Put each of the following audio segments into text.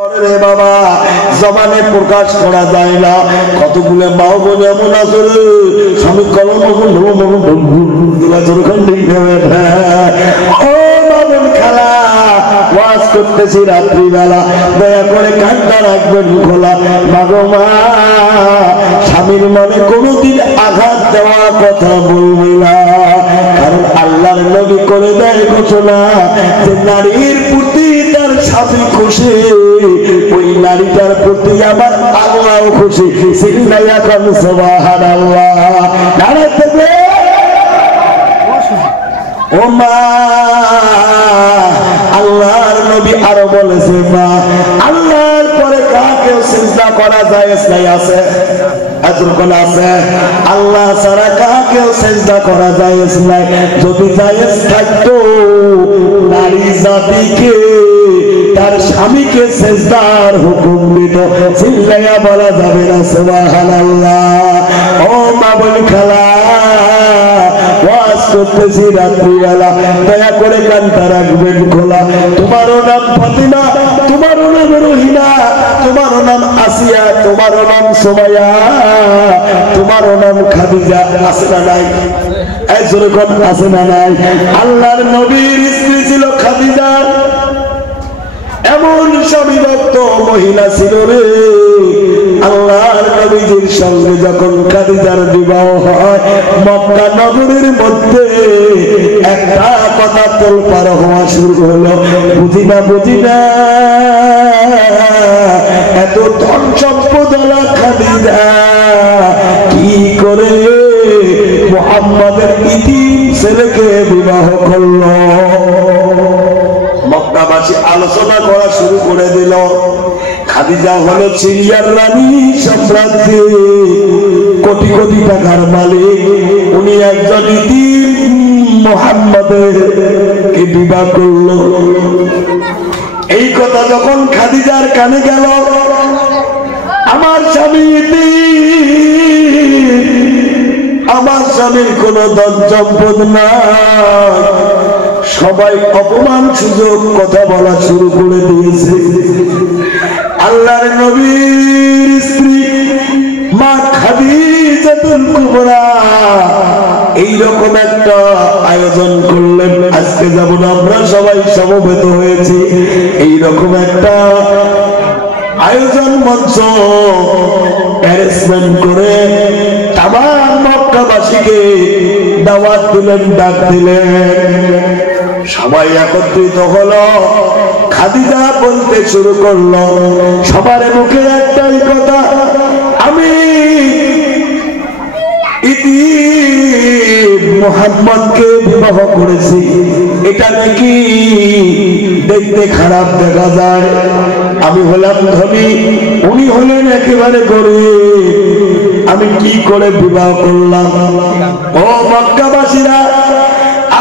রে বাবা জবানে প্রকাশ করা যায় না কতগুলো মাও বোন এমন আছে স্বামী কলম ও বাবন খালা ওয়াজ করতেছি রাত্রিবেলা দয়া করে কান্না রাখবেন খোলা মাগো মা স্বামীর মনে কোনোদিন আঘাত দেওয়ার কথা বলবি না কারণ আল্লাহর নবী করে দেয় ঘোষণা যে নারীর প্রতি তার স্বামী খুশি ওই নারীটার প্রতি আমার আল্লাহ খুশি সিল্লাইয়া কোন সুবহানাল্লাহ দাঁড়াতে দে ও মা আল্লাহর নবী আরো বলেছে মা আল্লাহর পরে কাকে সিজদা করা যায় নাই আছে আজরকল আছে আল্লাহ ছাড়া কাকে সিজদা করা যায় নাই যদি জায়েজ থাকতো নারী জাতিকে তার স্বামীকে সিজদার হুকুম দিত চিল্লাইয়া বলা যাবে না সুবহানাল্লাহ ও মা বোন খালা ওয়াজ করতেছি রাত্রিবেলা দয়া করে কানটা রাখবেন খোলা তোমারও নাম ফাতিমা তোমারও নাম রহিনা তোমারও নাম আসিয়া তোমারও নাম সুমাইয়া তোমারও নাম খাদিজা আছে না নাই এই যেরকম আছে না নাই আল্লাহর নবীর স্ত্রী ছিল খাদিজা এমন স্বামী ভক্ত মহিলা ছিল রে আল্লাহর নবীজির সঙ্গে যখন খাদিজার বিবাহ হয় মক্কা নগরীর মধ্যে একটা কথা তোলপাড় হওয়া শুরু হলো বুঝি না এত ধন সম্পদ খাদিজা কি করে মুহাম্মাদের ইতিম ছেলেকে বিবাহ করলো মক্কাবাসী আলোচনা করা শুরু করে দিল খাদিজা হলো সিরিয়ার রানী সম্রাজ্ঞী কোটি কোটি টাকার মালিক উনি একজন ইতিম মুহাম্মাদের কে বিবাহ করলো এই কথা যখন খাদিজার কানে গেল আমার স্বামী আমার স্বামীর কোনো ধন সম্পদ নাই সবাই অপমান সুযোগ কথা বলা শুরু করে দিয়েছে আল্লাহর নবীর স্ত্রী মা খাদিজাতুল কুবরা এইরকম একটা আয়োজন করলেন আজকে যেমন আমরা সবাই সমবেত হয়েছি এইরকম একটা আয়োজন মঞ্চ অ্যারেঞ্জমেন্ট করে তামাম মক্কাবাসীকে দাওয়াত দিলেন ডাক দিলেন সবাই একত্রিত হলো খাদিজা বলতে শুরু করলো সবার মুখে একটাই কথা আমি মুহাম্মদকে বিবাহ করেছি এটা নাকি দেখতে খারাপ দেখা যায় আমি হলাম ধনী উনি হলেন একেবারে গরিব আমি কি করে বিবাহ করলাম ও মক্কাবাসীরা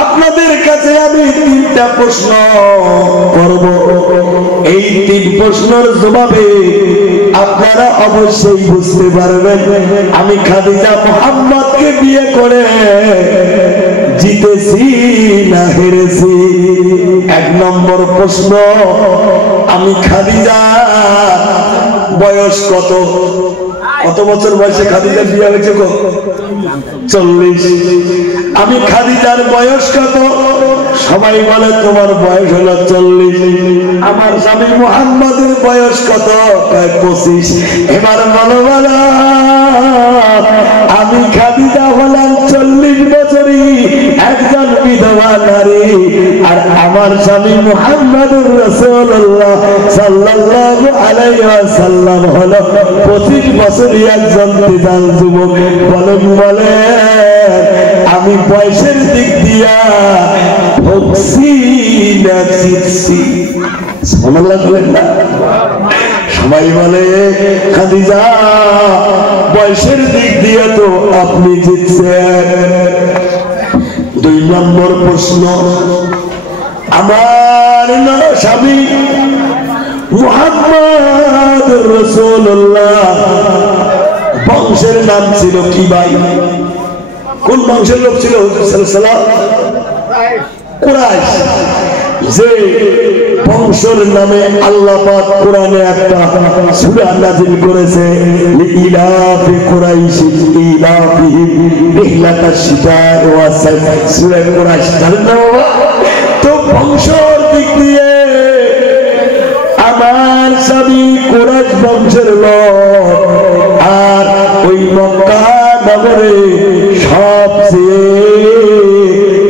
আপনাদের কাছে আমি তিনটা প্রশ্ন করব এই তিন প্রশ্নের জবাবে আপনারা অবশ্যই বুঝতে পারবেন আমি খাদিজা মুহাম্মদকে বিয়ে করে জিতেছি না হেরেছি এক নম্বর প্রশ্ন আমি খাদিজা বয়স কত বছর বয়সে খাদিজার বিয়ে হয়েছে 40 আমি খাদিজার বয়স কত সবাই বলে তোমার বয়স হলো 40 আমার স্বামী মুহাম্মদের বয়স কত 25 এবার বলো আমি খাদিজা হলাম 40 বছরই একজন বিধবা নারী আর আমার স্বামী মুহাম্মদুর রাসূলুল্লাহ সাল্লাল্লাহু আলাইহি ওয়াসাল্লাম হলো 25 বছরই একজন বিধবা যুবক বলে আমি বয়সের দিক দিয়া ভক্সি না জিতছি সুবহানাল্লাহ বলেন না সবাই বলে খাদিজা বয়সের দিক দিয়ে তো আপনি জিতছেন দুই নম্বর প্রশ্ন আমার স্বামী মুহাম্মদ রাসূলুল্লাহ বংশের নাম ছিল কি ভাই কোন বংশের লোক ছিল হুজুর সাল্লাল্লাহু আলাইহি ওয়াসাল্লাম কুরাইশ যে বংশের নামে আল্লাহ পাক কোরআনে একটা সূরা নাযিল করেছে লিইলাফি কুরাইশ ইলাফিহিম রিহলাতাশ শিতা'i ওয়াস সাইফ সূরা কুরাইশ জানেন না বাবা তো বংশের দিক দিয়ে আমার স্বামী কুরাইশ বংশের লোক আর ওই মক্কা নগরে সবচেয়ে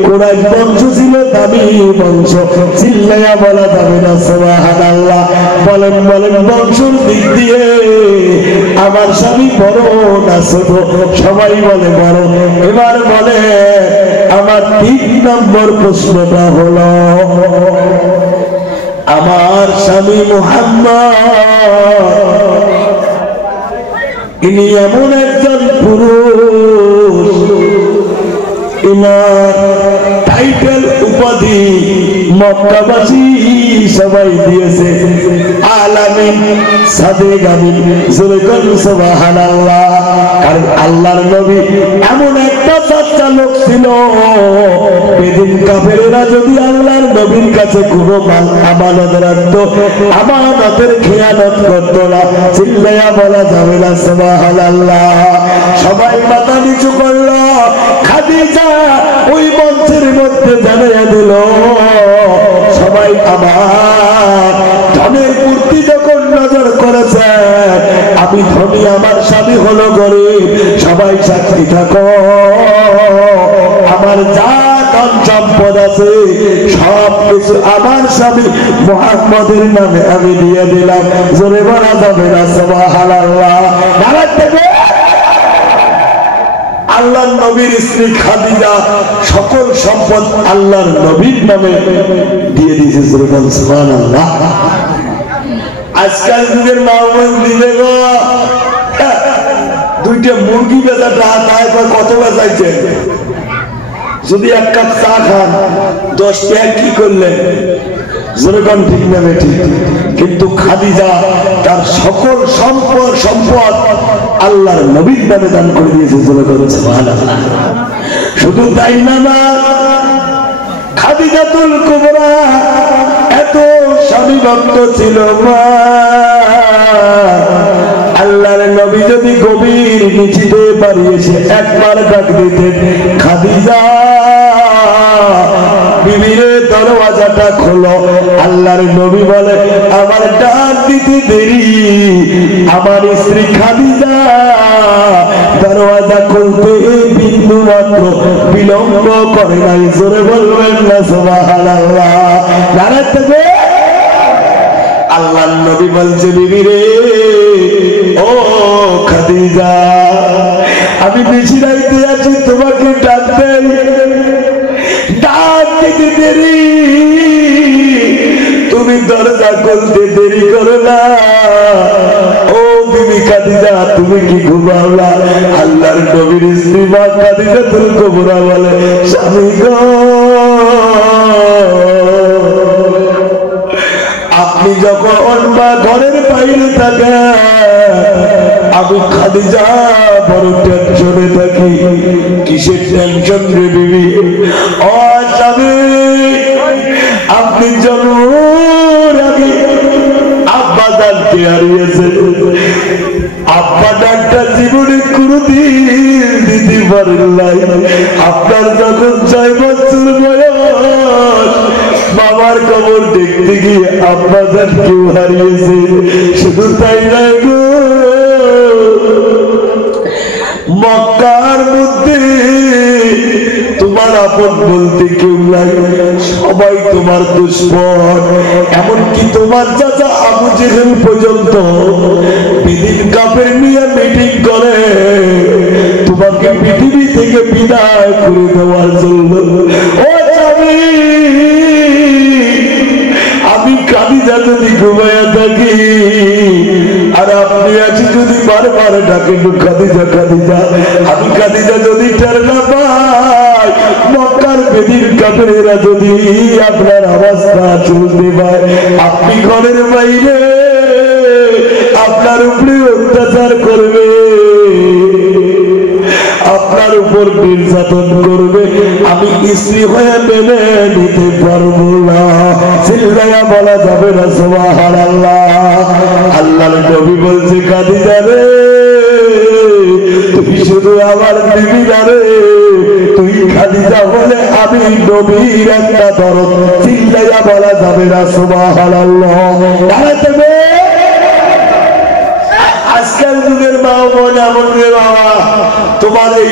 কুরাইশ বংশ ছিল দামি বংশ চিল্লাইয়া বলা যাবে না সুবহানাল্লাহ বলেন বলেন বংশের দিক দিয়ে আমার স্বামী বড় না ছোট সবাই বলে বড় এবার বলে আমার 3 নম্বর প্রশ্নটা হলো আমার স্বামী মুহাম্মদ ইনি এমন একজন পুরুষ ইনার টাইটেল উপাধি মক্কাবাসী সবাই দিয়েছে আলামিন সাদিক আমিন যুলকান সুবহানাল্লাহ কারণ আল্লাহর নবী এমন একটা সচ্চা লোক ছিল বেদিন কাফেররা যদি আল্লাহর নবীর কাছে কোনো মাল আমানত রাখতো আমানতের খেয়ানত করতো না চিল্লাইয়া বলা যাবে না সুবহানাল্লাহ সবাই মাথা নিচু করলো খাদিজা ওই মঞ্চের মধ্যে জানাইয়া দিল সবাই আমার ধনের মূর্তি যখন নজর করেছে আমি ধনী আমার স্বামী হলো গরিব সবাই সাক্ষী থাকো আমার যা ধন সম্পদ আছে সব কিছু আমার স্বামী মুহাম্মদের নামে আমি দিয়ে দিলাম জোরে বলা যাবে না সুবহানাল্লাহ নারায়ে তাকবীর আল্লাহর নবীর স্ত্রী খাদিজা সকল সম্পদ আল্লাহর নবীর নামে দিয়ে দিয়েছে সুবহানাল্লাহ আজকাল যুগের মাহমুদ দিলে গো 2টা মুরগি বেচা টাকা কত বেচাইছে যদি 1 কাপ চা খান 10 টাকা কি করলেন যেরকম ঠিক না বেঠিক কিন্তু খাদিজা তার সকল সম্পদ আল্লাহর নবীর নামে দান করে দিয়েছে সুবহানাল্লাহ শুধু তাই না খাদিজাতুল কুবরা এত স্বামী ভক্ত ছিল মা আল্লাহর নবী যদি গভীর নিচিতে পারিয়েছে একবার ডাক দিতেন খাদিজা বিবিরে দরওয়াজাটা খোলো আল্লাহর নবী বলে আমার ডাক দিতে দেরি আমার স্ত্রী খাদিজা দরওয়াজা খুলতে বিন্দু মাত্র বিলম্ব করে নাই জোরে বলবেন না সুবহানাল্লাহ নারায়ে তাকবীর আল্লাহর নবী বলছে বিবিরে ও খাদিজা আমি বেশি রাইতে আছি তোমাকে ডাক দেই ডাক দিতে দেরি তুমি দরজা খুলতে দেরি করো না ও বিবি খাদিজা তুমি কি ঘুমাও না আল্লাহর নবীর স্ত্রী মা খাদিজাতুল কুবরা বলে স্বামী গো আপনি যখন অন্যা ঘরের বাইরে থাকেন আমি খাদিজা বড় টেনশনে থাকি কিসের টেনশন রে বিবি ও স্বামী আপনি জন্মের আগে আব্বা জানকে হারিয়েছেন আব্বা ডাক্তার জীবনে কোনদিন দিতে পারেন নাই আপনার যখন 6 বছর বয়স বাবার কবর দেখতে গিয়ে আব্বা জান কেউ হারিয়েছে শুধু তাই নাই গো মক্কার মধ্যে তোমার আপন বলতে কেউ নাই সবাই তোমার দুশমন এমনকি তোমার চাচা আবু জেহেল পর্যন্ত বিদিন কাফের নিয়ে মিটিং করে তোমাকে পৃথিবী থেকে বিদায় করে দেওয়ার জন্য ও স্বামী আমি খাদিজা যদি ঘুমাইয়া থাকি আর আপনি আছি যদি বারবার ডাকেন খাদিজা খাদিজা আমি খাদিজা যদি টের না পাই মক্কার বেদিন কাফেরেরা যদি আপনার অবস্থা চলতে পায় আপনি ঘরের বাইরে আপনার উপরে অত্যাচার করবে আপনার উপর নির্যাতন করবে আমি স্ত্রী হয়ে মেনে নিতে পারবো না চিল্লায়া বলা যাবে না সুবহানাল্লাহ। আল্লাহর নবী বলছে খাদিজা রে তুই শুধু আমার বিবি না রে, তুই খাদিজা বলে আমি নবীর একটা দরদ। চিল্লায়া বলা যাবে না সুবহানাল্লাহ। আজকাল যুগের মা বোন এমন রে বাবা, তোমার এই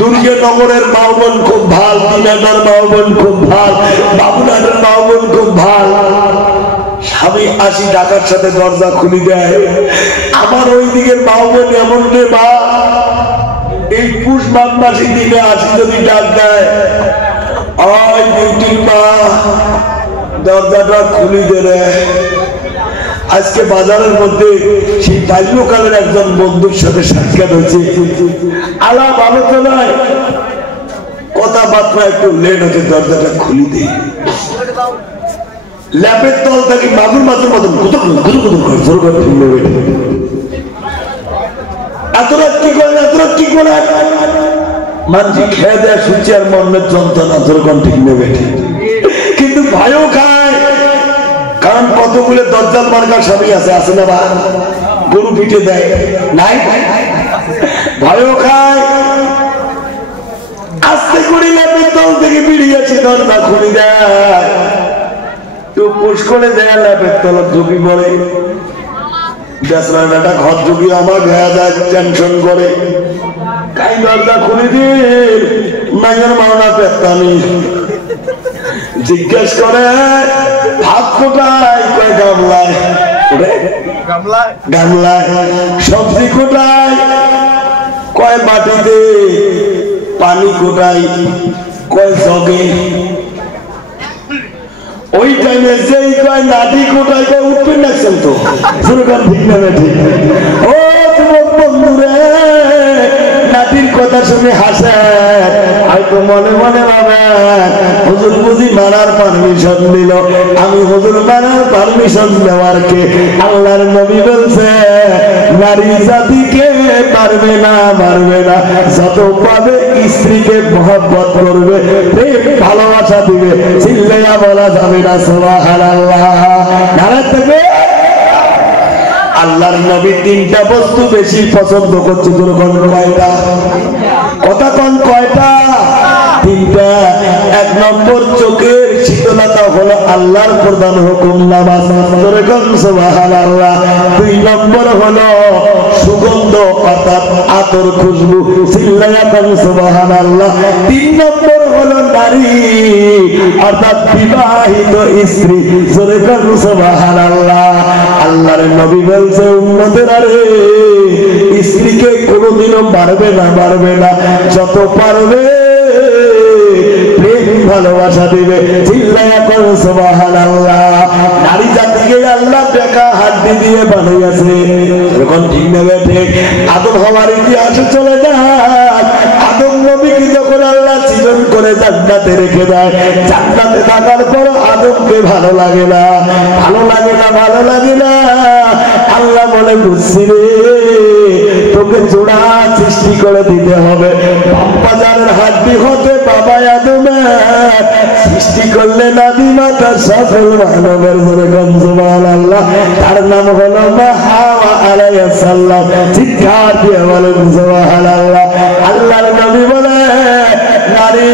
দুর্গে নগরের মা বোন খুব ভাল, দিনাটার মা বোন খুব ভাল, বাবুনাটার মা বোন খুব ভাল। স্বামী 80 টাকার সাথে দরজা খুলে দেয়। আমার ওই দিকের মা বোন এমন রে মা, এই পুষ মাঘ মাসি দিনে 80 যদি ডাক দেয়, ওই ডিউটির মা দরজাটা খুলে দেয়। আজকে বাজারের মধ্যে সেই বাল্যকালের একজন বন্ধুর সাথে সাক্ষাৎ হয়েছে, আলাপ আলোচনায় কথাবার্তা একটু লেট হচ্ছে, দরজাটা খুলে দিই। ল্যাপের তল থেকে মাগুর মাছের মতন এত রাত কি করেন, এত রাত কি করেন, মানুষ খেয়ে দেয় শুনছে আর মনের যন্ত্রণা যেরকম ঠিক নেবে। কিন্তু ভাইও খায়, কারণ কতগুলো দজ্জাল মার্কার স্বামী আছে, আছে না বা গরু পিঠে দেয় নাই, ভয়ও খায়। আস্তে করে ল্যাপের তল থেকে বেরিয়েছে, দরজা খুলে দেয়, তো পুশ করে দেয় ল্যাপের তল ঢুকি পড়ে। বেচারা ঘর ঢুকি আমার ভেয়া যায়, টেনশন করে, কাই দরজা খুলে দিন মাইনের মাওনা পেতানি। জিজ্ঞেস করে ভাত কোটায়, কয় গামলায়, গামলায়। সবজি কোটায়, কয় বাটিতে। পানি কোটায়, কয় জগে। ওই টাইমে যেই কয় নাটি কোটায়, কয় উঠবেন রাখছেন তো ঠিক না ঠিক। ও তোমার বন্ধুরে নাটির কথা শুনে হাসে, হয়তো মনে মনে ভাবেন হুজুর বুঝি মারার পারমিশন দিল। আমি হুজুর মারার পারমিশন দেওয়ার কে? আল্লাহর নবী বলছে নারী জাতিকে পারবে না, মারবে না, যত পাবে স্ত্রীকে মহব্বত করবে, প্রেম ভালোবাসা দিবে। চিল্লাইয়া বলা যাবে না সুবহানাল্লাহ। নারা থেকে আল্লাহর নবী 3টা বস্তু বেশি পছন্দ করছে। যখন কয়টা কথা কন, কয়টা? 3টা। 1 নম্বর চোখের শীতলতা হলো আল্লাহর প্রধান হুকুম নামাজ, সুবহানাল্লাহ। 2 নম্বর হলো সুগন্ধ অর্থাৎ আতর খুশবু, চিল্লায়া বলেন সুবহানাল্লাহ। 3 নম্বর হলো নারী অর্থাৎ বিবাহিত স্ত্রী, সুবহানাল্লাহ। আল্লাহর নবী বলছে উম্মতের আরে স্ত্রীকে কোনোদিনও মারবে না, মারবে না, যত পারবে প্রেম ভালোবাসা দিবে। চিল্লায়া করো সুবহানাল্লাহ। নারী জাতিকে আল্লাহ দেখা হাড্ডি দিয়ে বানাইয়াছে, এখন ঠিক না বেঠে? আদম হওয়ার ইতিহাসে চলে যায়। আদম নবীকে যখন আল্লাহ সৃজন করে জান্নাতে রেখে দেয়, জান্নাতে থাকার পর আদমকে ভালো লাগে না, ভালো লাগে না, ভালো লাগে না। আল্লাহ বলে বুঝছি রে, তোকে জোড়া সৃষ্টি করে দিতে হবে। বাপ্পাজারের হাড্ডি হতে বাবা আদমের সৃষ্টি করলে নাদি মাতা সফল মানবের সুবহানাল্লাহ। তার নাম হলো মা হাওয়া আলাইহিস সালাম। চিৎকার দিয়ে বলেন সুবহানাল্লাহ। আল্লাহর নবী বলে নারী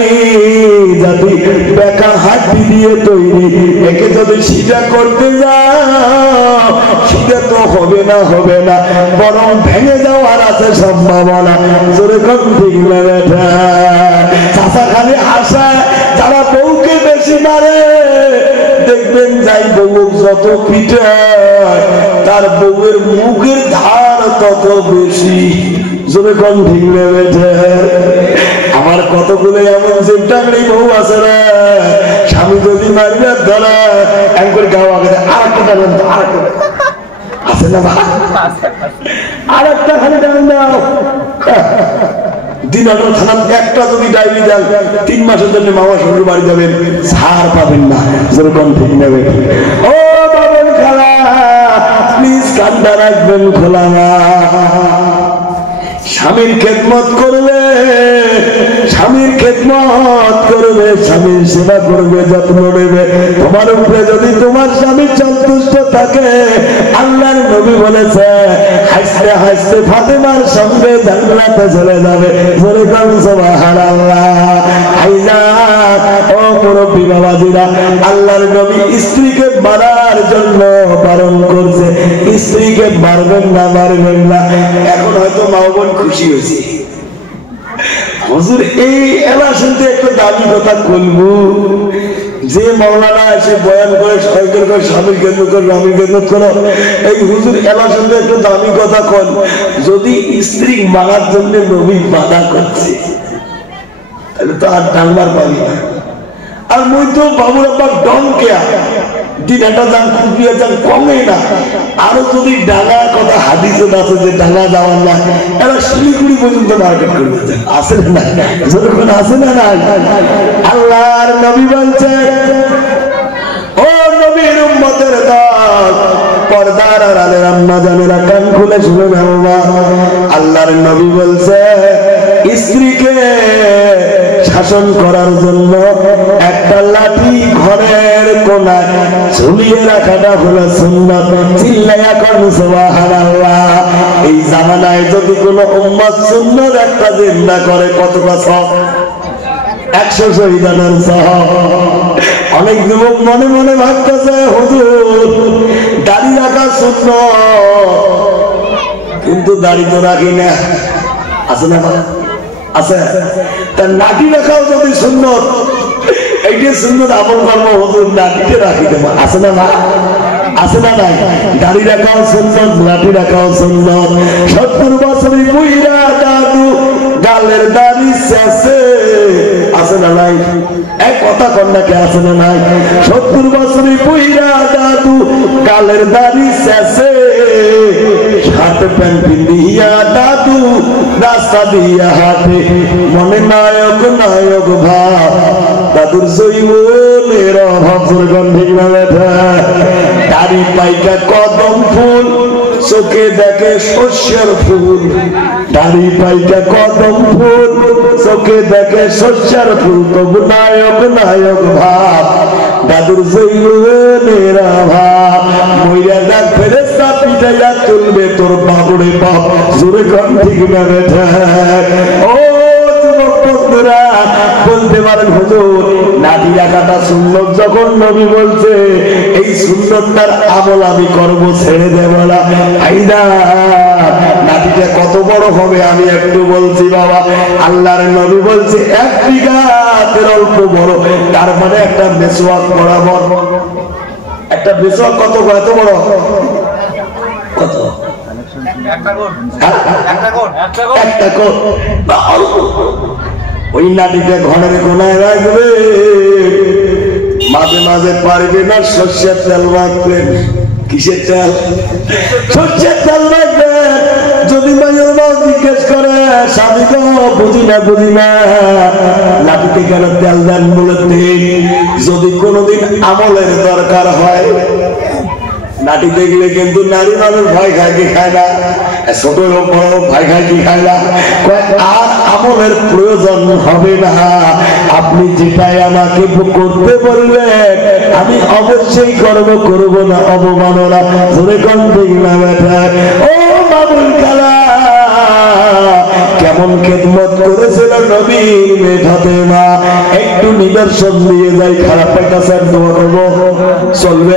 জাতি বেকা হাড্ডি দিয়ে তৈরি, একে যদি সিজা করতে যাও সিজা তো হবে না, হবে না, বরং ভেঙে যাওয়ার আছে সম্ভাবনা। জোরে কম ঠিক না বেটা? চাচা খালি হাসা, যারা বউকে বেশি মারে দেখবেন যাই বউ যত পিটায় তার বউয়ের মুখের ধার তত বেশি। জোরে কম ঠিক না বেটা? আমার কতগুলো এমন চিন্তাগড়ি বউ আছে রে, স্বামী যদি মারবে ধরে একবার গাও আগে আরেকটা টানেন তো, আরেকটা আছে না বা আরেকটা খালি টানেন দাও। দিনাজপুর থানার একটা যদি ডায়েরি দেন 3 মাসের জন্য মামা শ্বশুর বাড়ি যাবেন, ছাড় পাবেন না। যেরকম ঠিক নেবে। ও বাবেন খালা প্লিজ কান্দা রাখবেন খোলা না। স্বামীর খেদমত করবে, স্বামীর খেদমত করবে, স্বামীর সেবা করবে, যত্ন নেবে। তোমার উপরে যদি তোমার স্বামী সন্তুষ্ট থাকে, আল্লাহর নবী বলেছে হাসতে হাসতে ফাতেমার সঙ্গে জান্নাতে চলে যাবে। বলে কোন সুবহানাল্লাহ। আইনা ও মুরব্বী বাবাজিরা, আল্লাহর নবী স্ত্রীকে মারার জন্য বারণ করছে, স্ত্রীকে মারবেন না, মারবেন না। এখন হয়তো মা বোন খুশি হয়েছে, হুজুর এই এলা শুনতে একটু দামি কথা বলবো, যে মাওলানা এসে বয়ান করে সরকার করে স্বামীর কেন্দ্র করে স্বামীর কেন্দ্র করো, এই হুজুর এলা শুনতে একটু দামি কথা কন। যদি স্ত্রী মারার জন্য নবী বাধা করছে, তাহলে তো আর ডাঙ্গার পাবি না। আর মই তো বাবুর আব্বা ডন কেয়া দিন একটা যান কুপিয়া যান কমে না। আরো যদি ডাঙা কথা হাদিসে আছে যে ডাঙা যাওয়ার না, এরা শিলিগুড়ি পর্যন্ত মার্কেট করতে চায়, আসে না যতক্ষণ আসে না না। আল্লাহর নবী বলছে, ও নবীর উম্মতের দল, পর্দার আড়ালের আম্মা জানেরা কান খুলে শুনে নাও। আল্লাহর নবী বলছে স্ত্রীকে শাসন করার জন্য একটা লাঠি ঘরের কোনায় ঝুলিয়ে রাখাটা হলো সুন্নাত। চিল্লাইয়া কোন সুবহানাল্লাহ। এই জামানায় যদি কোনো উম্মত সুন্নাত একটা জিন্দা করে, কতটা সওয়াব? 100 শহীদানের সওয়াব। অনেক যুবক মনে মনে ভাবতেছে হুজুর দাড়ি রাখা সুন্নাত, কিন্তু দাড়ি তো রাখি না। আছে না আছে? তার নাটি রাখাও যদি সুন্নত, এইটা সুন্নত আমল কর্ম হুজুর নাটিতে রাখি দেবো। আছে না মা? আছে না নাই? দাড়ি রাখাও সুন্নত, নাটি রাখাও সুন্নত। 70 বছরের বুইড়া দাদু গালের দাড়ি শেষে, আছে না নাই? এক কথা কন্যাকে আছে না নাই? 70 বছরের বুইড়া দাদু গালের দাড়ি শেষে, শার্ট প্যান্ট পিন্দিয়া দাদু রাস্তা দিয়া হাঁটে, মনে নায়ক নায়ক ভাব, দাদুর জৈবনের অভাব গন্ধে না ব্যথা। দাড়ি পাইকা কদম ফুল, চোখে দেখে শস্যের ফুল। দাড়ি পাইকা কদম ফুল, চোখে দেখে শস্যের ফুল, তবু নায়ক নায়ক ভাব, দাদুর জৈবনের অভাব। মইরা ডাক ফেরেশতা পিটাইয়া তুলবে তোর বাবুরে বাপ, জোরে কন ঠিক না বেঠা। ও যুবক বন্ধুরা বলতে পারেন হুজুর নাটি রাখাটা সুন্নত, যখন নবী বলছে এই সুন্নতটার আমল আমি করবো, ছেড়ে দেব না। আইদা নাটিটা কত বড় হবে আমি একটু বলছি বাবা। আল্লাহর নবী বলছে 1 বিঘাতের অল্প বড়, তার মানে একটা মেসওয়াক বরাবর। একটা মেসওয়াক কত এত বড়? কত? একটা কোণ। ওই নাটিটা ঘরের কোনায় রাখবে, মাঝে মাঝে পারবে না সর্ষের তেল রাখবেন। কিসের তেল? সর্ষের তেল রাখবেন। যদি মায়ের মাও জিজ্ঞেস করে স্বামী গো বুঝি না বুঝি না নাটিতে কেন তেল দেন, বলে দিন যদি কোনোদিন আমলের দরকার হয়। নাটি দেখলে কিন্তু নারী মানুষ ভয় খায় কি খায় না, ছোট লোক বড় ভয় খায় কি খায় না। আর আমলের প্রয়োজন হবে না, আপনি যেটাই আমাকে করতে বলবেন আমি অবশ্যই করব না অবমাননা। ধরে কোন ঠিক না বেটা। ও বাবুল কালা কেমন খেদমত করেছিল নবীর মেয়ে ফাতেমা, একটু নিদর্শন দিয়ে যাই। খারাপ পাইতাছে দোয়া করবো, চলবে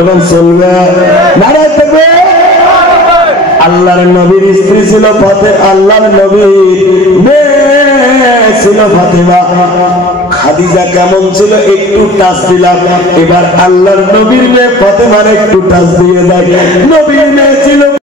এবং চলবে নারায় থাকবে। আল্লাহর নবীর স্ত্রী ছিল আল্লাহর নবীর মেয়ে ছিল ফাতেমা। খাদিজা কেমন ছিল একটু টাচ দিলাম, এবার আল্লাহর নবীর মেয়ে ফাতেমার একটু টাচ দিয়ে যায়। নবীর মেয়ে ছিল